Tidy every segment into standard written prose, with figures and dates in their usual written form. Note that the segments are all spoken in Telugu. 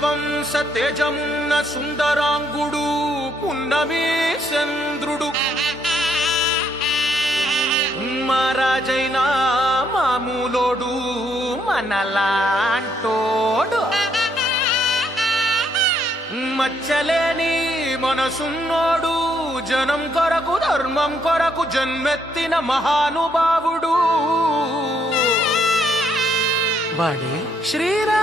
సూర్యవంశ తేజమున్న సుందరాంగుడు పున్నమి చంద్రుడు మహారాజైనా మామూలోడు మనలాంటోడు మచ్చలేని మనసున్నోడు జనం కొరకు ధర్మం కొరకు జన్మెత్తిన మహానుభావుడు వాడే శ్రీరాముడు.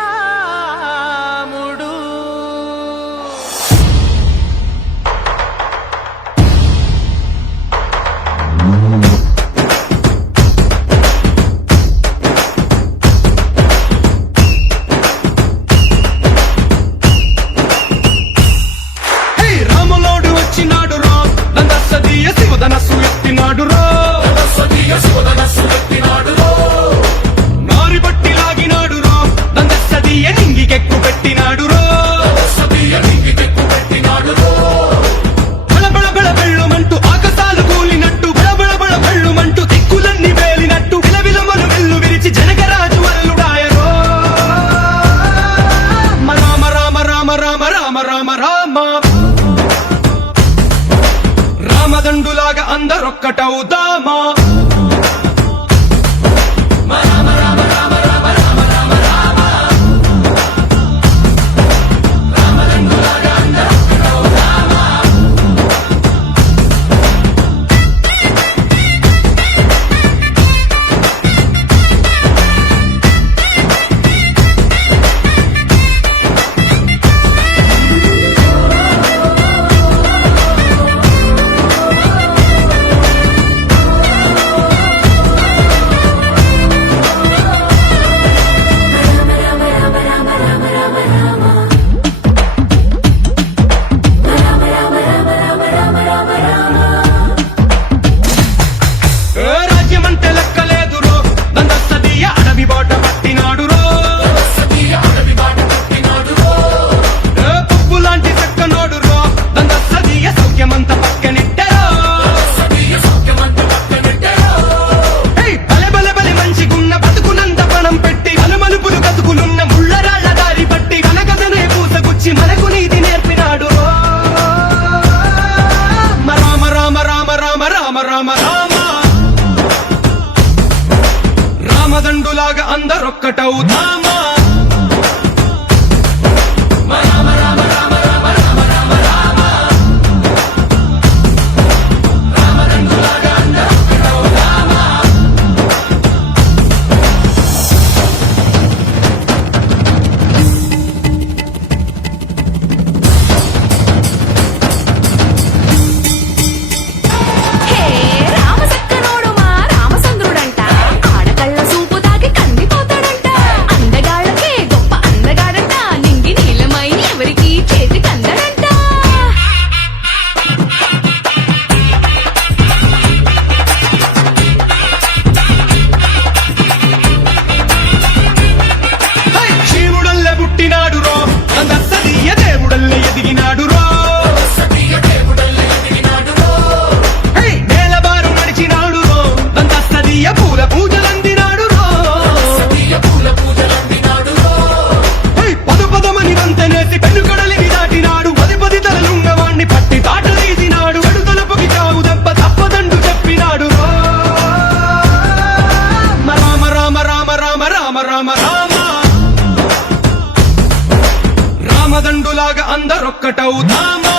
రాములోడు వచ్చినాడు రా దందసదీయ శివధనస్సు ఎత్తినాడు రా నారి బట్టి లాగినాడు రా దందసదీయ నింగికెక్కు పెట్టినాడు రా బళబళ బళ బెళ్ళుమంటూ ఆకాశాలు కూలినట్టు బళబళ బళ బెళ్ళుమంటూ దిక్కులన్నీ వేలినట్టు విలవిలమను వెల్లు విరిచి జనగరాజు అల్లుడాయరో రామ రామ రామ రామ రామ రామ రామ రామదండులాగా అందరొక్కటవుదామా రాజ్యమంటే లెక్కలేదు రో దందసదీయ అడవి బాట పట్టినాడు రో పువ్వు లాంటి చక్కనోడు రో దందసదీయ సౌఖ్యమంత పక్కనెట్టరో బలె బలె బలె మంచిగున్న బతుకునంత పణం పెట్టి మలుమలుపులు కతుకులున్న ముళ్ళరాళ్ల దారి పట్టి కనకదనే పూసగుచ్చి మనకు నీతి నేర్పినాడు రో రామ రామ రామ రామ రామ రామ రామ రామదండులాగా అందరొక్కటవుదామా హే రామసక్కనోడు మా రామచంద్రుడంట ఆడకళ్ళ సూపు తాకి కందిపోతాడంట అందగాళ్ళకే గొప్ప అందగాడంట నింగి నీలమై ఎవరికి చేతి కందడంట శివుడల్లే పుట్టినాడు రో దందసదీయ దేవుడల్లే ఎదిగినాడు రో నేలబారు నడిచినాడు రో దందసదీయ పూల పూజలందినాడు రో పదు పదమని వంతనేసి పెనుకడలిని దాటినాడు పది పది తలలున్నవాణ్ణి పట్టి తాట తీసినాడు అడు తలపుకి చావు దెబ్బ తప్పదండు చెప్పినాడు రో Rama Rama Rama Rama Rama Rama Rama రామదండులాగా అందరొక్కటవుదామా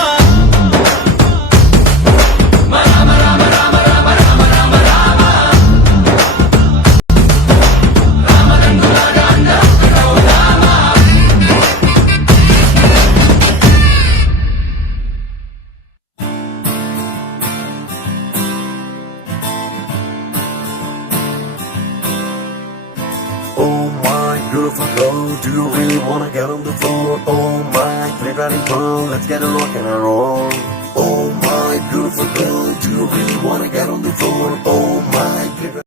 Oh my beautiful girl, do you really wanna get on the floor? Oh my pretty riding pearl, let's get a rock and a roll. Oh my beautiful girl, do you really wanna get on the floor? Oh my pretty